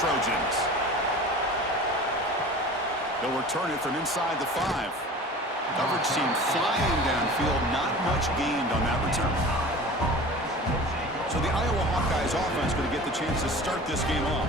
Trojans. They'll return it from inside the 5. Coverage team flying downfield. Not much gained on that return. So the Iowa Hawkeyes offense going to get the chance to start this game off.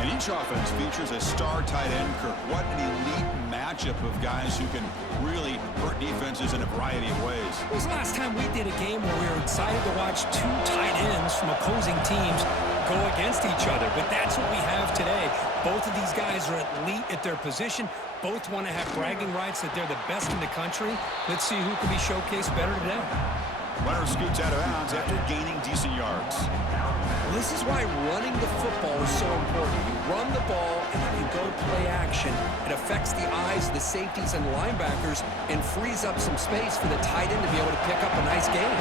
And each offense features a star tight end, Kirk. What an elite matchup of guys who can really hurt defenses in a variety of ways. When was the last time we did a game where we were excited to watch two tight ends from opposing teams go against each other? But that's what we have today. Both of these guys are elite at their position. Both want to have bragging rights that they're the best in the country. Let's see who can be showcased better today. Runner scoots out of bounds after gaining decent yards. This is why running the football is so important. You run the ball and then you go play action. It affects the eyes of the safeties and linebackers and frees up some space for the tight end to be able to pick up a nice gain.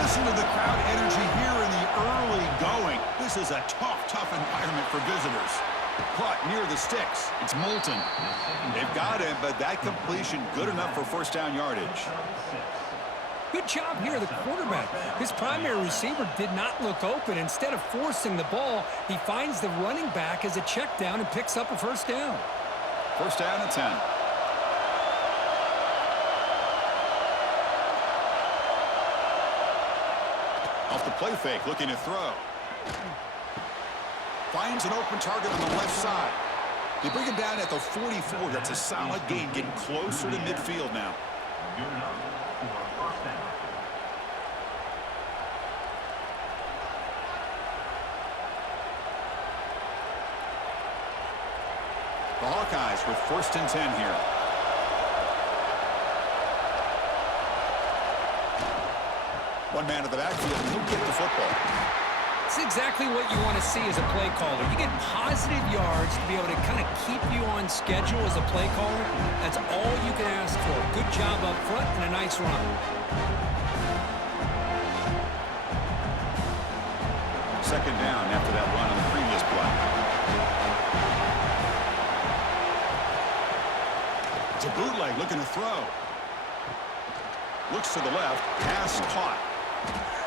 Listen to the crowd energy here in the early going. This is a tough environment for visitors. Caught near the sticks. It's Moulton. They've got him, but that completion good enough for first down yardage. Good job here, the quarterback. His primary receiver did not look open. Instead of forcing the ball, he finds the running back as a check down and picks up a first down. First down and 10. Off the play fake, looking to throw. Finds an open target on the left side. They bring him down at the 44. That's a solid gain, getting closer to midfield now. The Hawkeyes with first and 10 here. One man to the backfield, and he'll get the football. It's exactly what you want to see as a play caller. You get positive yards to be able to kind of keep you on schedule as a play caller. That's all you can ask for. Good job up front and a nice run. Second down after that run on the previous play. It's a bootleg looking to throw. Looks to the left. Pass caught.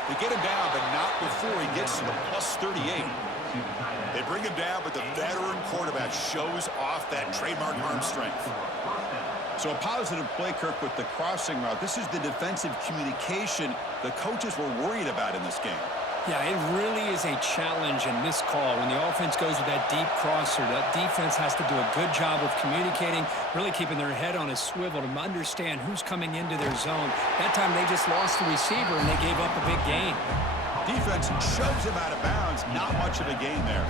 They get him down, but not before he gets to the plus 38. They bring him down, but the veteran quarterback shows off that trademark arm strength. So a positive play, Kirk, with the crossing route. This is the defensive communication the coaches were worried about in this game. Yeah, it really is a challenge in this call. When the offense goes with that deep crosser, that defense has to do a good job of communicating, really keeping their head on a swivel to understand who's coming into their zone. That time they just lost the receiver and they gave up a big gain. Defense shoves him out of bounds. Not much of a gain there.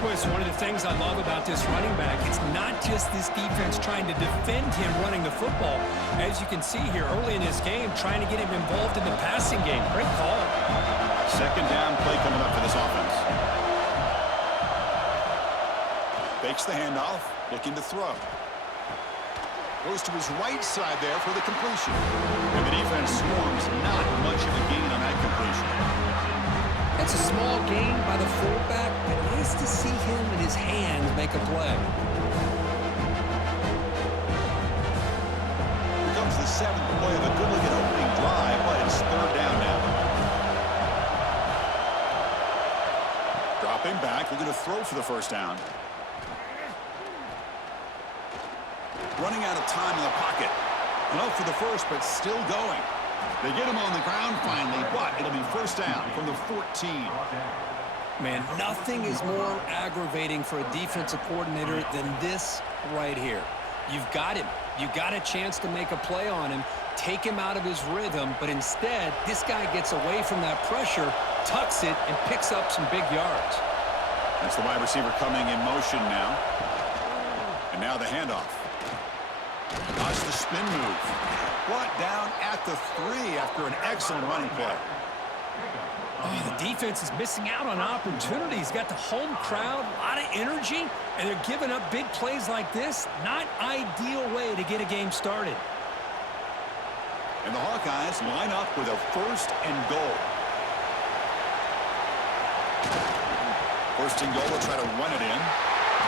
Boy, it's one of the things I love about this running back. It's not just this defense trying to defend him running the football. As you can see here early in this game, trying to get him involved in the passing game. Great call. Second down play coming up for this offense. Fakes the handoff, looking to throw. Goes to his right side there for the completion. And the defense swarms. Not much of a gain on that completion. That's a small gain by the fullback, but nice to see him and his hands make a play. Here comes the seventh play of a good-looking opening drive, but it's third down now. Dropping back, looking to throw for the first down. Running out of time in the pocket. Enough for the first, but still going. They get him on the ground finally, but it'll be first down from the 14. Man, nothing is more aggravating for a defensive coordinator than this right here. You've got him. You've got a chance to make a play on him, take him out of his rhythm, but instead, this guy gets away from that pressure, tucks it, and picks up some big yards. That's the wide receiver coming in motion now. And now the handoff. Watch the spin move. Brought down at the 3 after an excellent running play. Oh, the defense is missing out on opportunities. Got the home crowd, a lot of energy, and they're giving up big plays like this. Not ideal way to get a game started. And the Hawkeyes line up with a first and goal. First and goal, will try to run it in.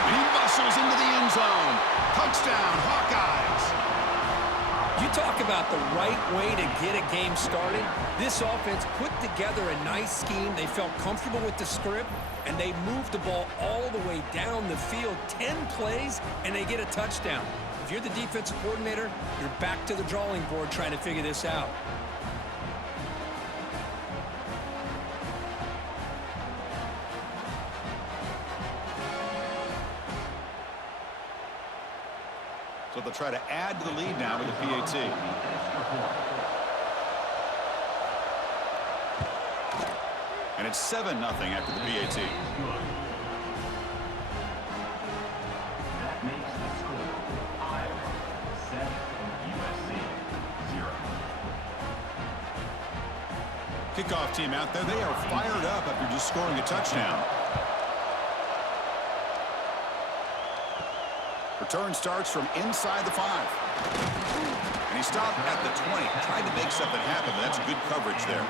And he muscles into the end zone. Touchdown, Hawkeyes. You talk about the right way to get a game started. This offense put together a nice scheme. They felt comfortable with the script, and they moved the ball all the way down the field. 10 plays, and they get a touchdown. If you're the defensive coordinator, you're back to the drawing board trying to figure this out. So they'll try to add to the lead now with the PAT. And it's 7-0 after the PAT. That makes the score Iowa 7, USC 0. Kickoff team out there. They are fired up after just scoring a touchdown. Return starts from inside the 5. And he stopped at the 20. Tried to make something happen, but that's good coverage there.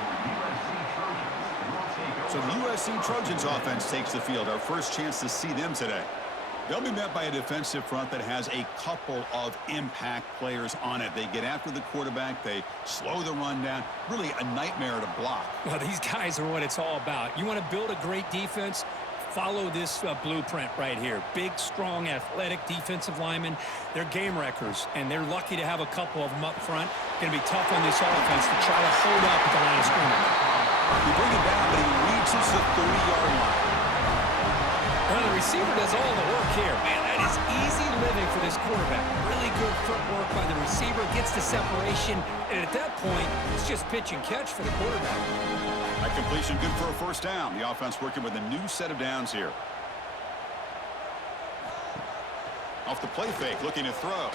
So the USC Trojans offense takes the field. Our first chance to see them today. They'll be met by a defensive front that has a couple of impact players on it. They get after the quarterback. They slow the run down. Really a nightmare to block. Well, these guys are what it's all about. You want to build a great defense? Follow this blueprint right here. Big, strong, athletic defensive linemen. They're game wreckers, and they're lucky to have a couple of them up front. Going to be tough on this offense to try to hold up at the line of scrimmage. You bring it down, but he reaches the 30-yard line. Well, the receiver does all the work here. Man, that is easy living for this quarterback. Really good footwork by the receiver. Gets the separation, and at that point, it's just pitch and catch for the quarterback. That completion good for a first down. The offense working with a new set of downs here. Off the play fake, looking to throw.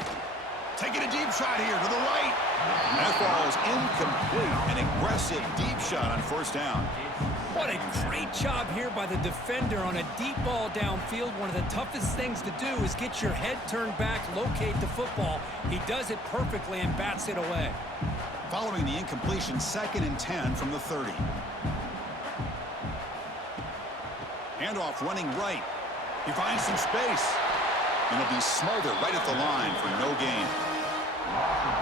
Taking a deep shot here to the right. That ball is incomplete. An aggressive deep shot on first down. What a great job here by the defender on a deep ball downfield. One of the toughest things to do is get your head turned back, locate the football. He does it perfectly and bats it away. Following the incompletion, 2nd and 10 from the 30. Handoff running right. He finds some space. And he'll be smothered right at the line for no gain.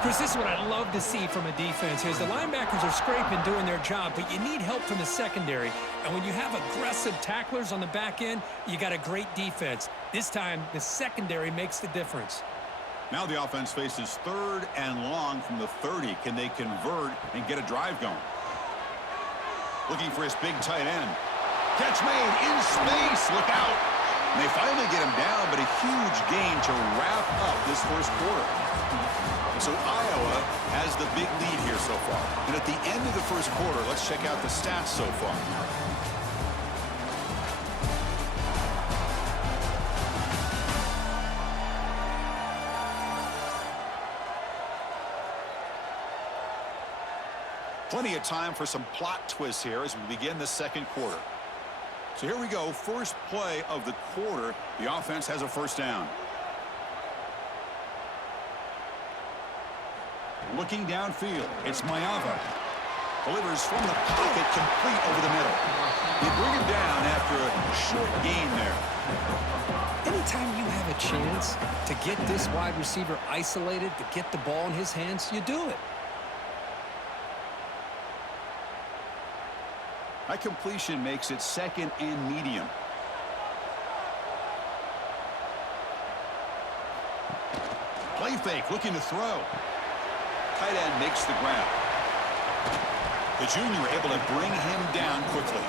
Chris, this is what I love to see from a defense is the linebackers are scraping, doing their job, but you need help from the secondary. And when you have aggressive tacklers on the back end, you got a great defense. This time, the secondary makes the difference. Now the offense faces 3rd and long from the 30. Can they convert and get a drive going? Looking for his big tight end. Catch made in space. Look out. And they finally get him down, but a huge gain to wrap up this first quarter. And so Iowa has the big lead here so far. And at the end of the first quarter, let's check out the stats so far. Plenty of time for some plot twists here as we begin the second quarter. So here we go. First play of the quarter. The offense has a first down. Looking downfield. It's Mayava. Delivers from the pocket, complete over the middle. They bring him down after a short gain there. Anytime you have a chance to get this wide receiver isolated, to get the ball in his hands, you do it. That completion makes it 2nd and medium. Play fake, looking to throw. Tight end makes the grab. The junior able to bring him down quickly.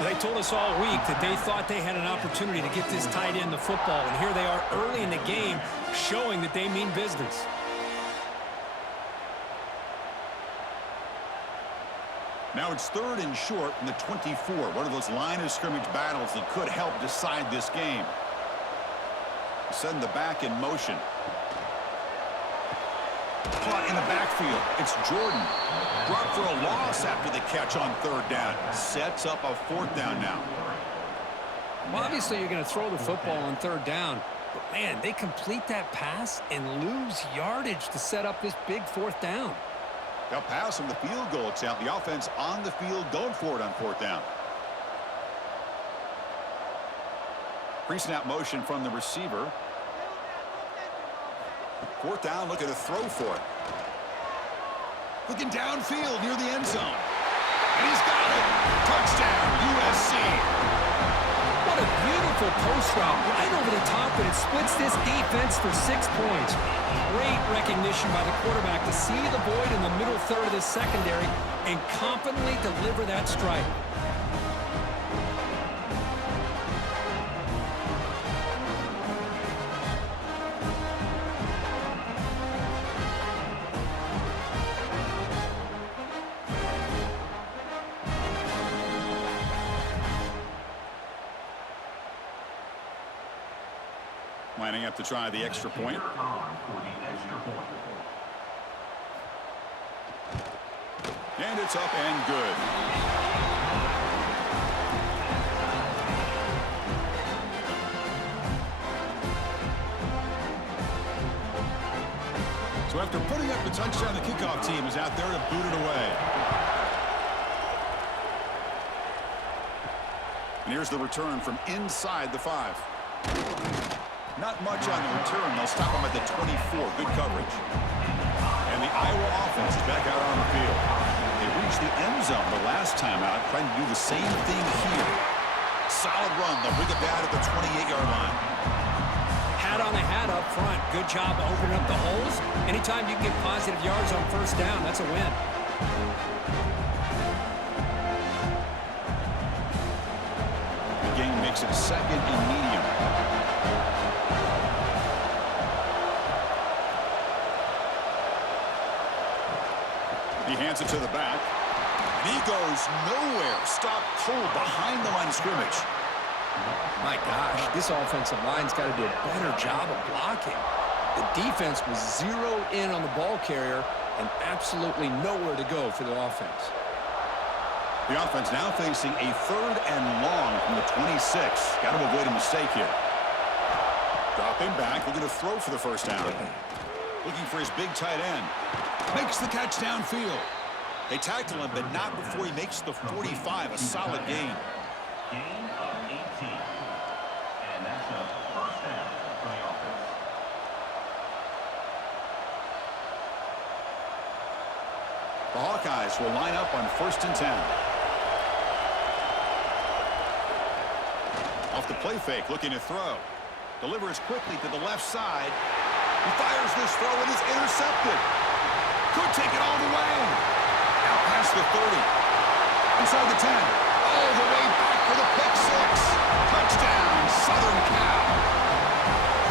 They told us all week that they thought they had an opportunity to get this tight end the football, and here they are early in the game showing that they mean business. Now it's 3rd and short from the 24. One of those line of scrimmage battles that could help decide this game. Send the back in motion. Caught in the backfield. It's Jordan. Brought for a loss after the catch on 3rd down. Sets up a 4th down now. Well, obviously you're going to throw the football on 3rd down. But, man, they complete that pass and lose yardage to set up this big 4th down. They'll pass from the field goal attempt. The offense on the field going for it on 4th down. Pre-snap motion from the receiver. Fourth down, looking to throw for it. Looking downfield near the end zone. And he's got it. Touchdown, USC. What a beautiful post route right over the top, and it splits this defense for 6 points. Great recognition by the quarterback to see the void in the middle third of the secondary and confidently deliver that strike. Lining up to try the extra point. And it's up and good. So after putting up the touchdown, the kickoff team is out there to boot it away. And here's the return from inside the 5. Not much on the return. They'll stop him at the 24. Good coverage. And the Iowa offense is back out on the field. They reached the end zone the last time out, trying to do the same thing here. Solid run. They'll bring it down at the 28-yard line. Hat on the hat up front. Good job opening up the holes. Anytime you can get positive yards on first down, that's a win. The game makes it second and medium. He hands it to the back. And he goes nowhere. Stop cold behind the line of scrimmage. My gosh, this offensive line's got to do a better job of blocking. The defense was zeroed in on the ball carrier and absolutely nowhere to go for the offense. The offense now facing a 3rd and long from the 26. Got to avoid a mistake here. Dropping back, looking to throw for the first down. Looking for his big tight end. Makes the catch downfield. They tackle him, but not before he makes the 45. A solid gain. Gain of 18. And that's a first down for the offense. The Hawkeyes will line up on 1st and 10. Off the play fake, looking to throw. Delivers quickly to the left side. He fires this throw and is intercepted. Could take it all the way. Out past the 30. Inside the 10. All the way back for the pick 6. Touchdown, Southern Cal.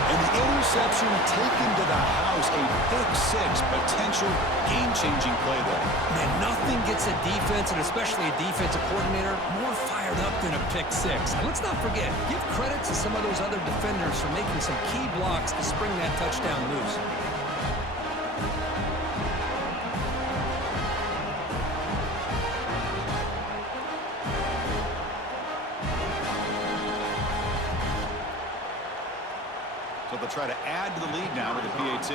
And the interception taken to the house. A pick 6. Potential game-changing play there. Man, nothing gets a defense, and especially a defensive coordinator, more fired up than a pick 6. And let's not forget, give credit to some of those other defenders for making some key blocks to spring that touchdown loose. So they'll try to add to the lead now with the PAT.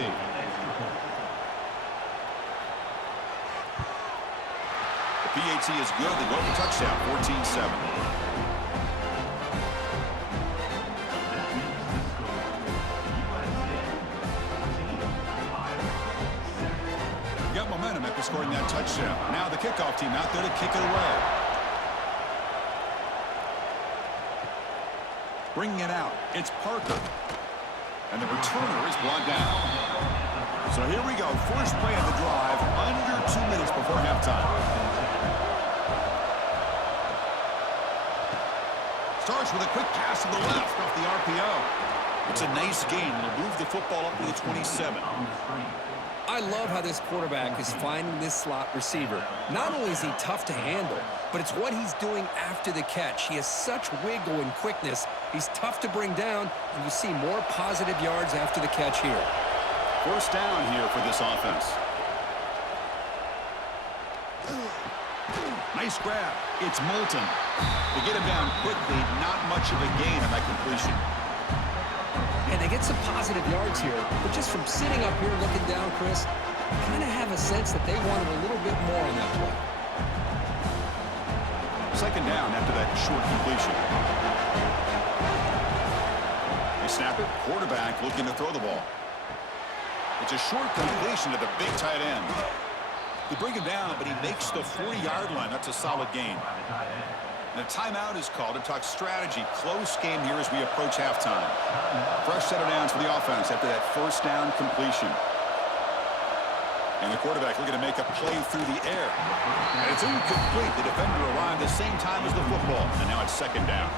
The PAT is good. They go for touchdown, 14-7. Got momentum after scoring that touchdown. Now the kickoff team out there to kick it away. Bringing it out. It's Parker. And the returner is brought down. So here we go. First play of the drive. Under 2 minutes before halftime. Starts with a quick pass to the left off the RPO. It's a nice gain. It'll move the football up to the 27. I love how this quarterback is finding this slot receiver. Not only is he tough to handle, but it's what he's doing after the catch. He has such wiggle and quickness. He's tough to bring down, and you see more positive yards after the catch here. First down here for this offense. Nice grab. It's Moulton. They get him down quickly. Not much of a gain on that completion. And they get some positive yards here, but just from sitting up here looking down, Chris, I kind of have a sense that they wanted a little bit more on that play. Second down after that short completion. They snap it. Quarterback looking to throw the ball. It's a short completion to the big tight end. They bring him down, but he makes the 40-yard line. That's a solid gain. And a timeout is called to talk strategy. Close game here as we approach halftime. Fresh set of downs for the offense after that first down completion. And the quarterback looking to make a play through the air. And it's incomplete. The defender arrived the same time as the football. And now it's second down.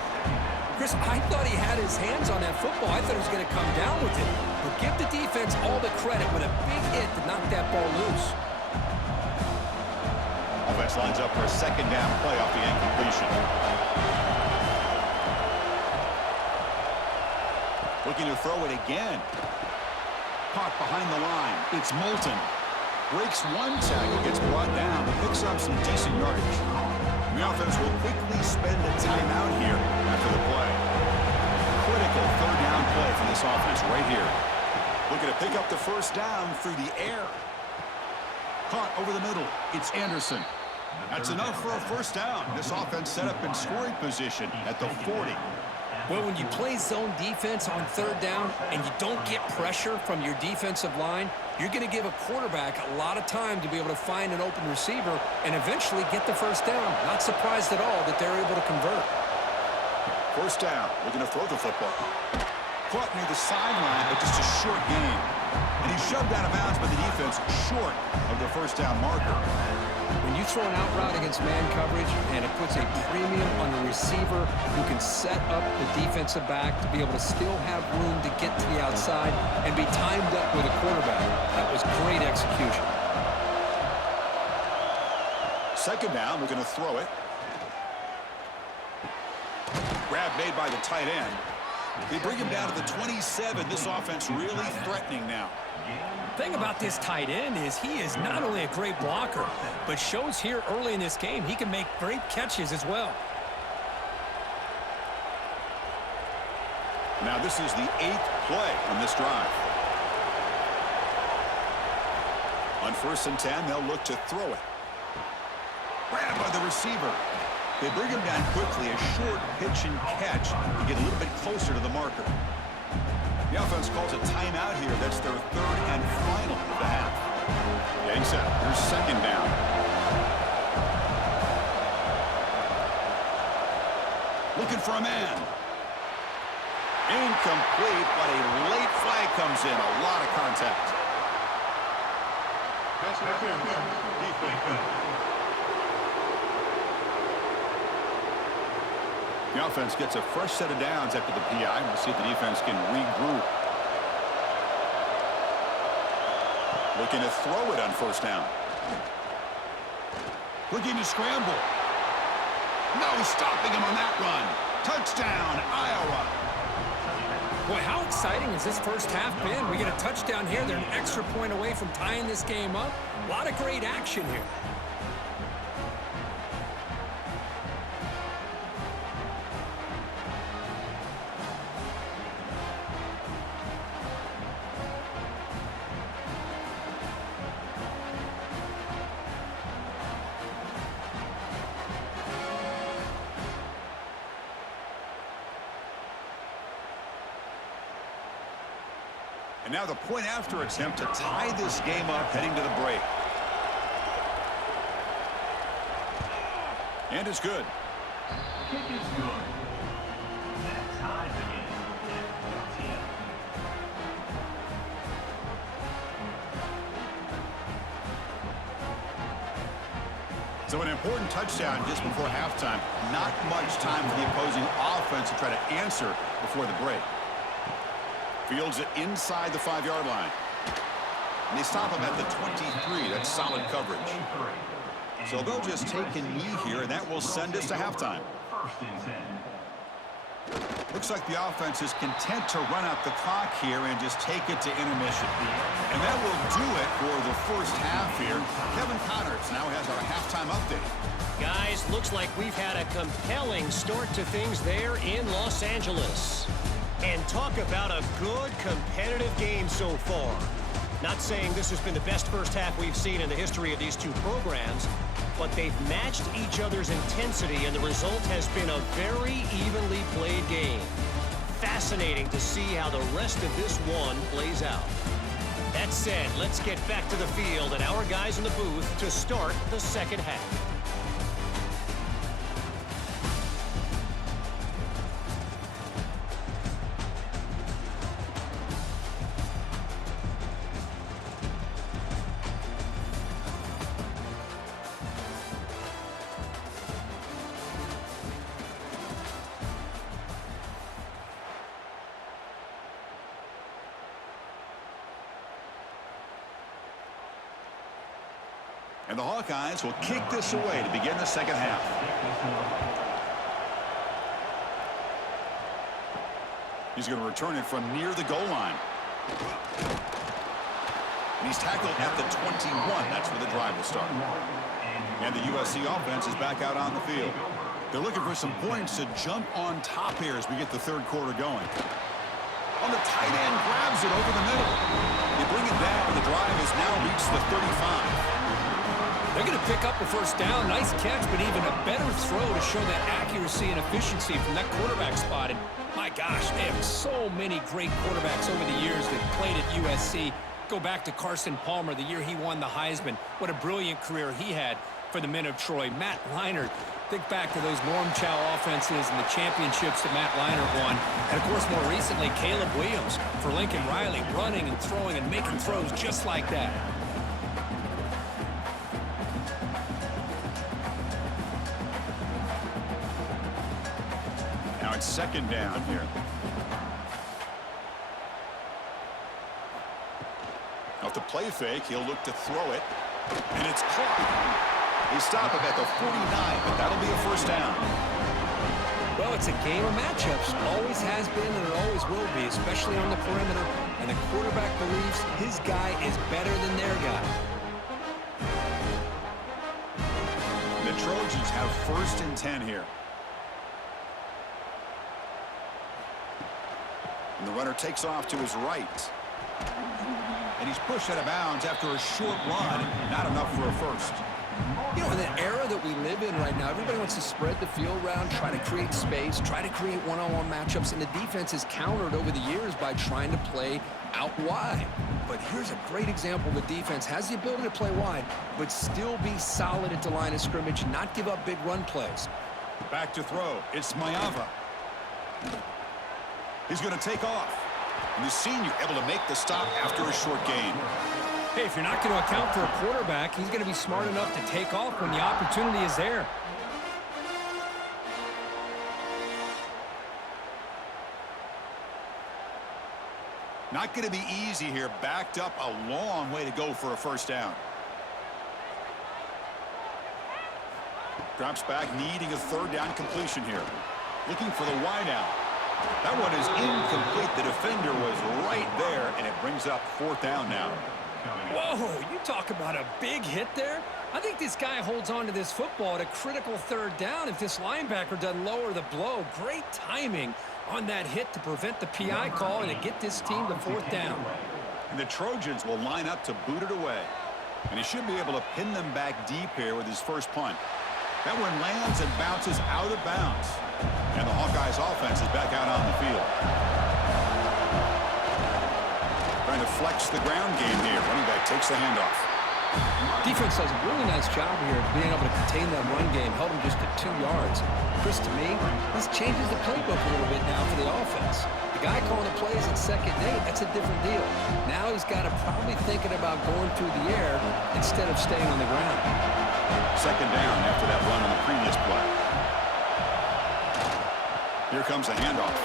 Chris, I thought he had his hands on that football. I thought he was going to come down with it. But give the defense all the credit with a big hit to knock that ball loose. Offense lines up for a second down play off the incompletion. Looking to throw it again. Caught behind the line. It's Moulton. Breaks one tackle, gets brought down, but picks up some decent yardage. The offense will quickly spend a timeout here after the play. Critical third down play for this offense right here. Looking to pick up the first down through the air. Caught over the middle. It's Anderson. That's enough for a first down. This offense set up in scoring position at the 40. Well, when you play zone defense on third down and you don't get pressure from your defensive line, you're going to give a quarterback a lot of time to be able to find an open receiver and eventually get the first down. Not surprised at all that they're able to convert. First down. Looking to throw the football. Caught near the sideline, but just a short gain. And he's shoved out of bounds by the defense short of the first down marker. When you throw an out route against man coverage and it puts a premium on the receiver who can set up the defensive back to be able to still have room to get to the outside and be timed up with a quarterback, that was great execution. Second down, we're going to throw it. Grab made by the tight end. They bring him down to the 27. This offense really threatening now. The thing about this tight end is he is not only a great blocker, but shows here early in this game he can make great catches as well. Now this is the 8th play on this drive. On 1st and 10, they'll look to throw it. Grabbed by the receiver. They bring him down quickly, a short pitch and catch to get a little bit closer to the marker. The offense calls a timeout here. That's their 3rd and final of the half. Gang set. Here's second down. Looking for a man. Incomplete, but a late flag comes in. A lot of contact. Pass interference. The offense gets a fresh set of downs after the PI. We'll see if the defense can regroup. Looking to throw it on 1st down. Looking to scramble. No stopping him on that run. Touchdown, Iowa. Boy, how exciting has this first half been? We get a touchdown here. They're an extra point away from tying this game up. A lot of great action here. And now the point-after attempt to tie this game up heading to the break. And it's good. Kick is good. That ties the game at 14. So an important touchdown just before halftime. Not much time for the opposing offense to try to answer before the break. Fields it inside the 5-yard line. And they stop him at the 23. That's solid coverage. So they'll just take a knee here, and that will send us to halftime. 1st and 10. Looks like the offense is content to run out the clock here and just take it to intermission. And that will do it for the first half here. Kevin Connors now has our halftime update. Guys, looks like we've had a compelling start to things there in Los Angeles. And talk about a good competitive game so far. Not saying this has been the best first half we've seen in the history of these two programs, but they've matched each other's intensity, and the result has been a very evenly played game. Fascinating to see how the rest of this one plays out. That said, let's get back to the field and our guys in the booth to start the second half. And the Hawkeyes will kick this away to begin the second half. He's going to return it from near the goal line. And he's tackled at the 21. That's where the drive will start. And the USC offense is back out on the field. They're looking for some points to jump on top here as we get the third quarter going. On the tight end, grabs it over the middle. They bring it down. The drive has now reached the 35. They're going to pick up a first down. Nice catch, but even a better throw to show that accuracy and efficiency from that quarterback spot. And my gosh, they have so many great quarterbacks over the years that played at USC. Go back to Carson Palmer, the year he won the Heisman. What a brilliant career he had for the men of Troy. Matt Leinart, think back to those Norm Chow offenses and the championships that Matt Leinart won. And, of course, more recently, Caleb Williams for Lincoln Riley, running and throwing and making throws just like that. Now it's second down here. Off the play fake, he'll look to throw it. And it's caught. They stop him at the 49, but that'll be a first down. Well, it's a game of matchups. Always has been and it always will be, especially on the perimeter. And the quarterback believes his guy is better than their guy. The Trojans have first and 10 here. And the runner takes off to his right. And he's pushed out of bounds after a short run. Not enough for a first. You know, in the era that we live in right now, everybody wants to spread the field around, try to create space, try to create one-on-one matchups, and the defense is countered over the years by trying to play out wide. But here's a great example. The defense has the ability to play wide, but still be solid at the line of scrimmage, not give up big run plays. Back to throw. It's Mayava. He's going to take off. And the senior able to make the stop after a short gain. Hey, if you're not going to account for a quarterback, he's going to be smart enough to take off when the opportunity is there. Not going to be easy here. Backed up a long way to go for a first down. Drops back, needing a third down completion here. Looking for the wide out. That one is incomplete. The defender was right there, and it brings up fourth down now. Whoa, you talk about a big hit there. I think this guy holds on to this football at a critical third down if this linebacker doesn't lower the blow. Great timing on that hit to prevent the PI call and to get this team to fourth down. And the Trojans will line up to boot it away. And he should be able to pin them back deep here with his first punt. That one lands and bounces out of bounds. And the Hawkeyes offense is back out on the field. Trying to flex the ground game here. Running back takes the handoff. Defense does a really nice job here of being able to contain that run game. Held him just at 2 yards. Chris, to me, this changes the playbook a little bit now for the offense. The guy calling the plays at second and 8, that's a different deal. Now he's got to probably thinking about going through the air instead of staying on the ground. Second down after that run on the previous play. Here comes a handoff.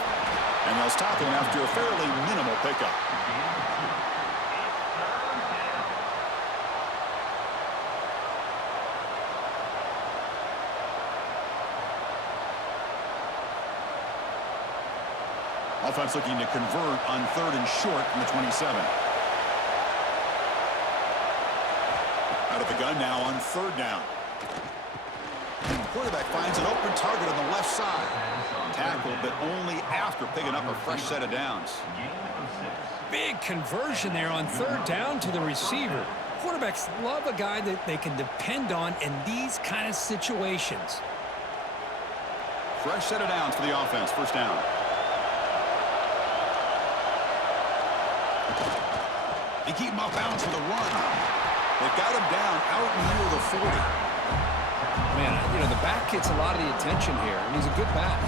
And they'll stop him after a fairly minimal pickup. Offense looking to convert on third and short from the 27. Out of the gun now on third down. And the quarterback finds an open target on the left side. Tackled, but only after picking up a fresh set of downs. Big conversion there on third down to the receiver. Quarterbacks love a guy that they can depend on in these kind of situations. Fresh set of downs for the offense. First down. They keep him off balance with a run. They've got him down out near the 40. Man, you know, the back gets a lot of the attention here, and he's a good back.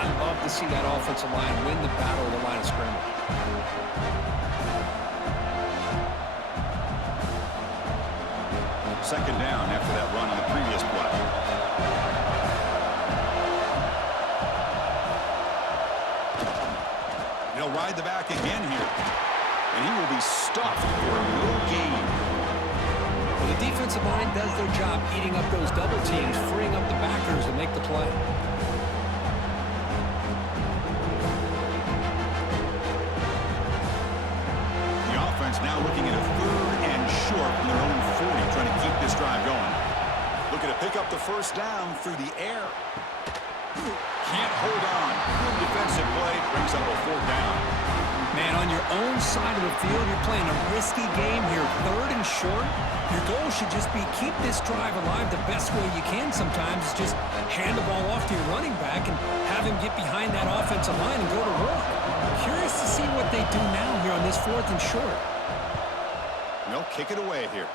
I love to see that offensive line win the battle of the line of scrimmage. Second down after that run on the previous play. He'll ride the back again here. And he will be stuffed for no gain. Well, the defensive line does their job eating up those double teams, freeing up the backers to make the play. The offense now looking at a 3rd and short from their own 40, trying to keep this drive going. Looking to pick up the first down through the air. Can't hold on. Good defensive play, brings up a 4th down. Man, on your own side of the field, you're playing a risky game here, 3rd and short. Your goal should just be keep this drive alive the best way you can sometimes. Is just hand the ball off to your running back and have him get behind that offensive line and go to work. Curious to see what they do now here on this 4th and short. They'll kick it away here.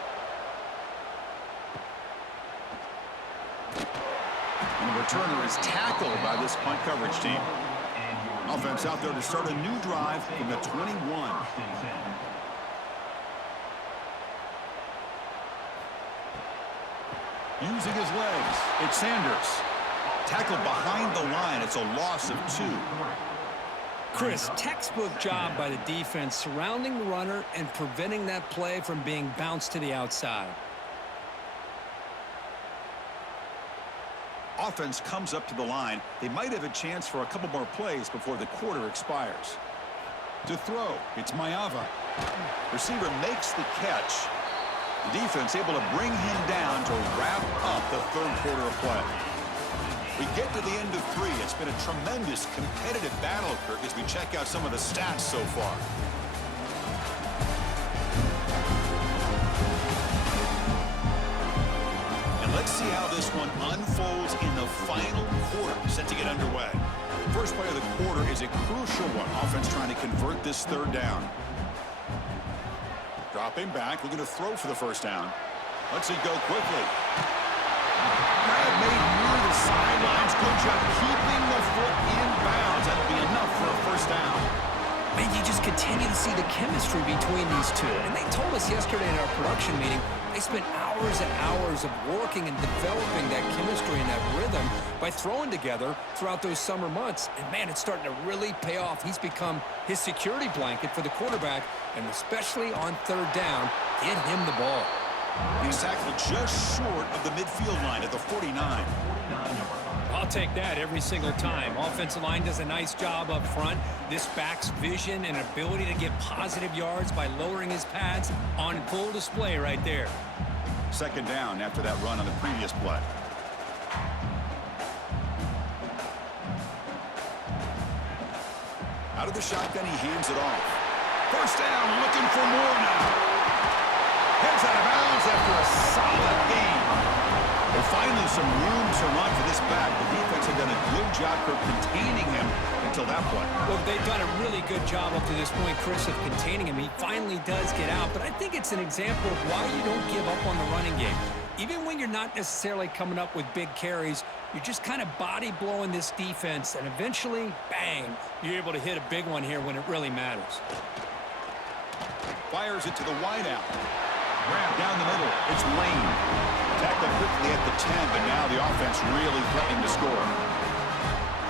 And the returner is tackled by this punt coverage team. Offense out there to start a new drive from the 21. Using his legs, it's Sanders. Tackled behind the line. It's a loss of 2. Chris, textbook job by the defense surrounding the runner and preventing that play from being bounced to the outside. Offense comes up to the line. They might have a chance for a couple more plays before the quarter expires. To throw, it's Maeva. Receiver makes the catch. The defense able to bring him down to wrap up the 3rd quarter of play. We get to the end of 3. It's been a tremendous competitive battle, Kirk, as we check out some of the stats so far. Let's see how this one unfolds in the final quarter, set to get underway. First play of the quarter is a crucial one. Offense trying to convert this 3rd down. Dropping back, looking to throw for the first down. Lets it go quickly. Grab made near the sidelines. Good job keeping the foot in bounds. That'll be enough for a first down. Man, you just continue to see the chemistry between these two. And they told us yesterday in our production meeting, they spent hours and hours of working and developing that chemistry and that rhythm by throwing together throughout those summer months. And, man, it's starting to really pay off. He's become his security blanket for the quarterback, and especially on 3rd down, get him the ball. He's tackled just short of the midfield line at the 49. I'll take that every single time. Offensive line does a nice job up front. This back's vision and ability to get positive yards by lowering his pads on full display right there. Second down after that run on the previous play. Out of the shotgun, he hands it off. First down, looking for more now. Heads out of bounds after a solid game. Well, finally some room to run for this back. The defense had done a good job for containing him until that play. Well, they've done a really good job up to this point, Chris, of containing him. He finally does get out, but I think it's an example of why you don't give up on the running game. Even when you're not necessarily coming up with big carries, you're just kind of body-blowing this defense, and eventually, bang, you're able to hit a big one here when it really matters. Fires it to the wideout. Grab down the middle. It's Lane. Tackled quickly at the 10, but now the offense really threatening to score.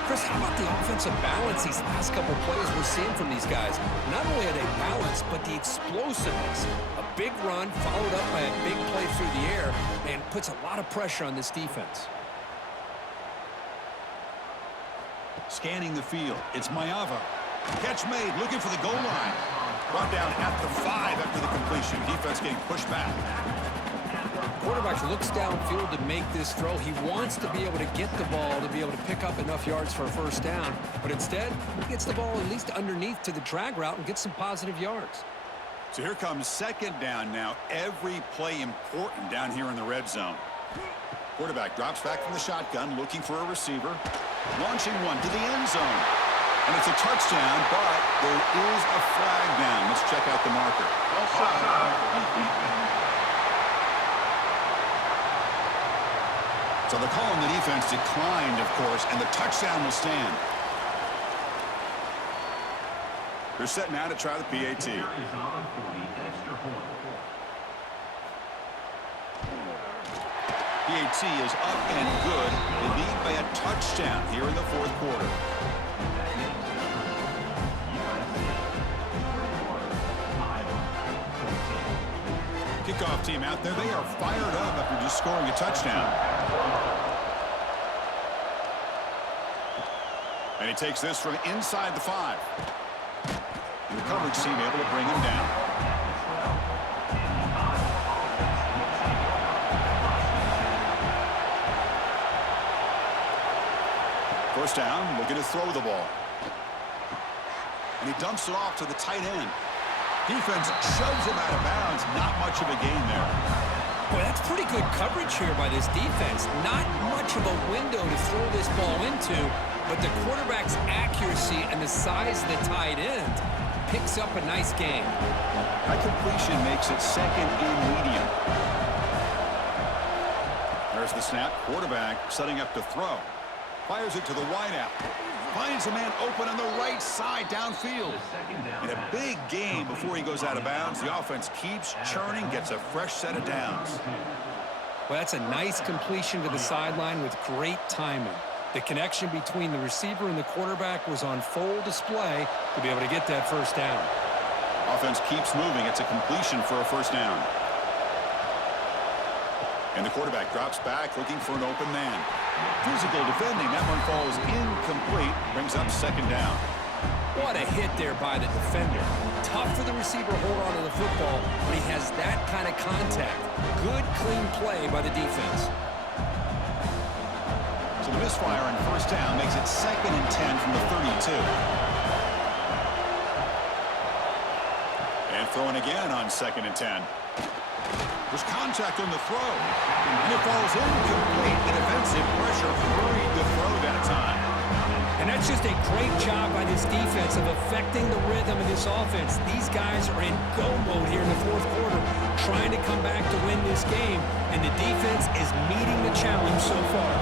Chris, how about the offensive balance these last couple plays we're seeing from these guys? Not only are they balanced, but the explosiveness. A big run followed up by a big play through the air and puts a lot of pressure on this defense. Scanning the field. It's Maeva. Catch made, looking for the goal line. Brought down at the 5 after the completion. Defense getting pushed back. Quarterback looks downfield to make this throw. He wants to be able to get the ball to be able to pick up enough yards for a first down. But instead, he gets the ball at least underneath to the drag route and gets some positive yards. So here comes second down now. Every play important down here in the red zone. Quarterback drops back from the shotgun, looking for a receiver. Launching one to the end zone. And it's a touchdown, but there is a flag down. Let's check out the marker. So the call on the defense declined, of course, and the touchdown will stand. They're set now to try the PAT. PAT is up and good. They lead by a touchdown here in the fourth quarter. Kickoff team out there. They are fired up after just scoring a touchdown. And he takes this from inside the 5. And the coverage team able to bring him down. First down, looking to throw the ball. And he dumps it off to the tight end. Defense shoves him out of bounds. Not much of a gain there. Boy, that's pretty good coverage here by this defense. Not much of a window to throw this ball into, but the quarterback's accuracy and the size of the tight end picks up a nice gain. That completion makes it second and medium. There's the snap. Quarterback setting up to throw. Fires it to the wideout. Finds a man open on the right side downfield. In a big game before he goes out of bounds, the offense keeps churning, gets a fresh set of downs. Well, that's a nice completion to the sideline with great timing. The connection between the receiver and the quarterback was on full display to be able to get that first down. Offense keeps moving. It's a completion for a first down. And the quarterback drops back looking for an open man. Physical defending. That one falls incomplete. Brings up second down. What a hit there by the defender. Tough for the receiver to hold on to the football, but he has that kind of contact. Good, clean play by the defense. So the misfire on first down makes it second and 10 from the 32. And throwing again on second and 10. There's contact on the throw. And it falls incomplete. The defensive pressure hurried the throw that time. And that's just a great job by this defense of affecting the rhythm of this offense. These guys are in go mode here in the fourth quarter, trying to come back to win this game, and the defense is meeting the challenge so far.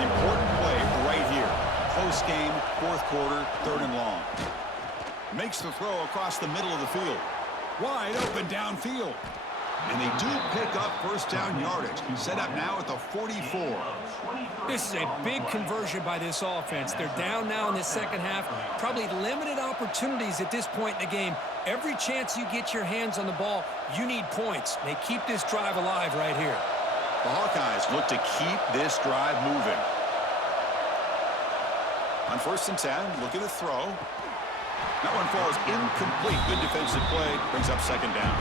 Important play right here. Close game, fourth quarter, third and long. Makes the throw across the middle of the field. Wide open downfield. And they do pick up first down yardage. Set up now at the 44. This is a big conversion by this offense. They're down now in the second half. Probably limited opportunities at this point in the game. Every chance you get your hands on the ball, you need points. They keep this drive alive right here. The Hawkeyes look to keep this drive moving. On first and 10, look at the throw. That one falls incomplete. Good defensive play. Brings up second down.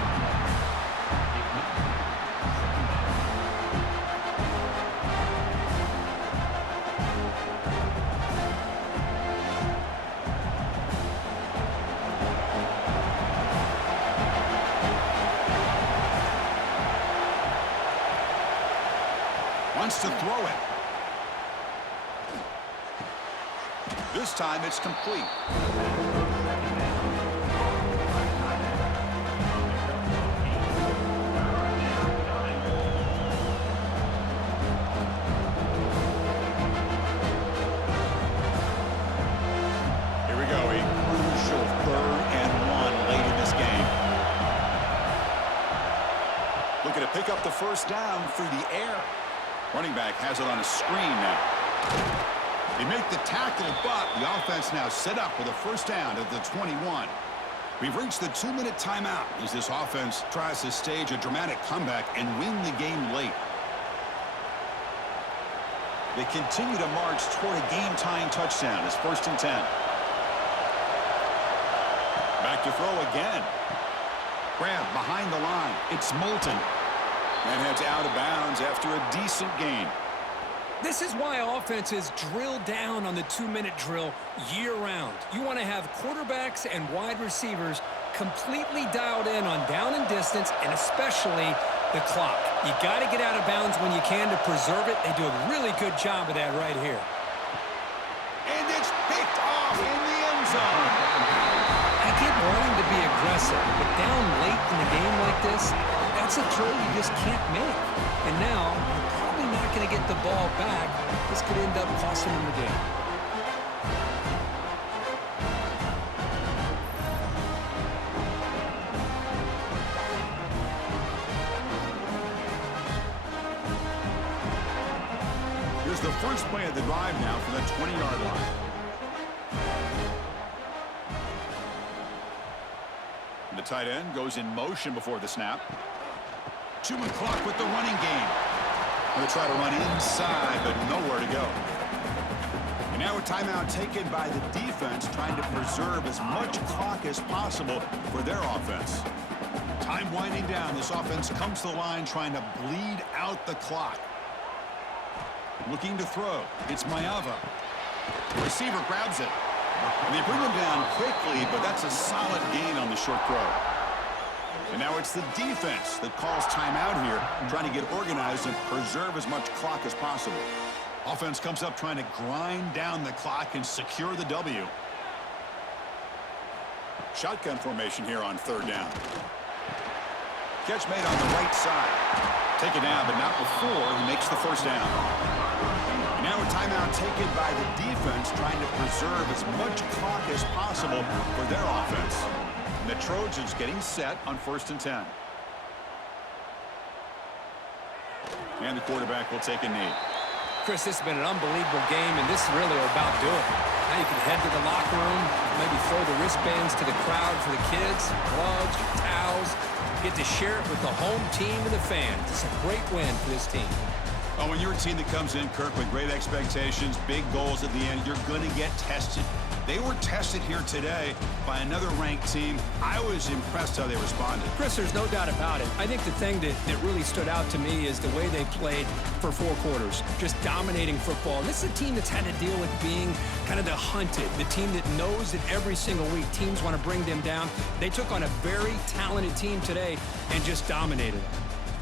Wants to throw it. This time it's complete. Here we go, a crucial 3rd and 1 late in this game. Looking to pick up the first down through the air. Running back has it on a screen now. They make the tackle, but the offense now set up with a first down at the 21. We've reached the 2-minute timeout as this offense tries to stage a dramatic comeback and win the game late. They continue to march toward a game-tying touchdown. It's first and 10. Back to throw again. Grab behind the line. It's Moulton. And heads out of bounds after a decent gain. This is why offenses drill down on the 2-minute drill year-round. You want to have quarterbacks and wide receivers completely dialed in on down and distance, and especially the clock. You got to get out of bounds when you can to preserve it. They do a really good job of that right here. And it's picked off in the end zone. I get wanting to be aggressive, but down late in the game like this, that's a throw you just can't make. And now, you're probably not going to get the ball back. This could end up costing them the game. Here's the first play of the drive now from the 20-yard line. The tight end goes in motion before the snap. Chewing clock with the running game. Going to try to run inside, but nowhere to go. And now a timeout taken by the defense, trying to preserve as much clock as possible for their offense. Time winding down. This offense comes to the line trying to bleed out the clock. Looking to throw. It's Maeva. The receiver grabs it. And they bring him down quickly, but that's a solid gain on the short throw. And now it's the defense that calls timeout here, trying to get organized and preserve as much clock as possible. Offense comes up trying to grind down the clock and secure the W. Shotgun formation here on third down. Catch made on the right side. Taken down, but not before he makes the first down. And now a timeout taken by the defense, trying to preserve as much clock as possible for their offense. And the Trojans getting set on 1st and 10. And the quarterback will take a knee. Chris, this has been an unbelievable game, and this is really about doing it. Now you can head to the locker room, maybe throw the wristbands to the crowd for the kids, gloves, towels. Get to share it with the home team and the fans. It's a great win for this team. Oh, when you're a team that comes in, Kirk, with great expectations, big goals at the end, you're going to get tested. They were tested here today by another ranked team. I was impressed how they responded. Chris, there's no doubt about it. I think the thing that really stood out to me is the way they played for 4 quarters, just dominating football. And this is a team that's had to deal with being kind of the hunted, the team that knows that every single week teams want to bring them down. They took on a very talented team today and just dominated them.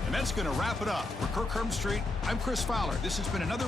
And that's going to wrap it up. For Kirk Herbstreit, I'm Chris Fowler. This has been another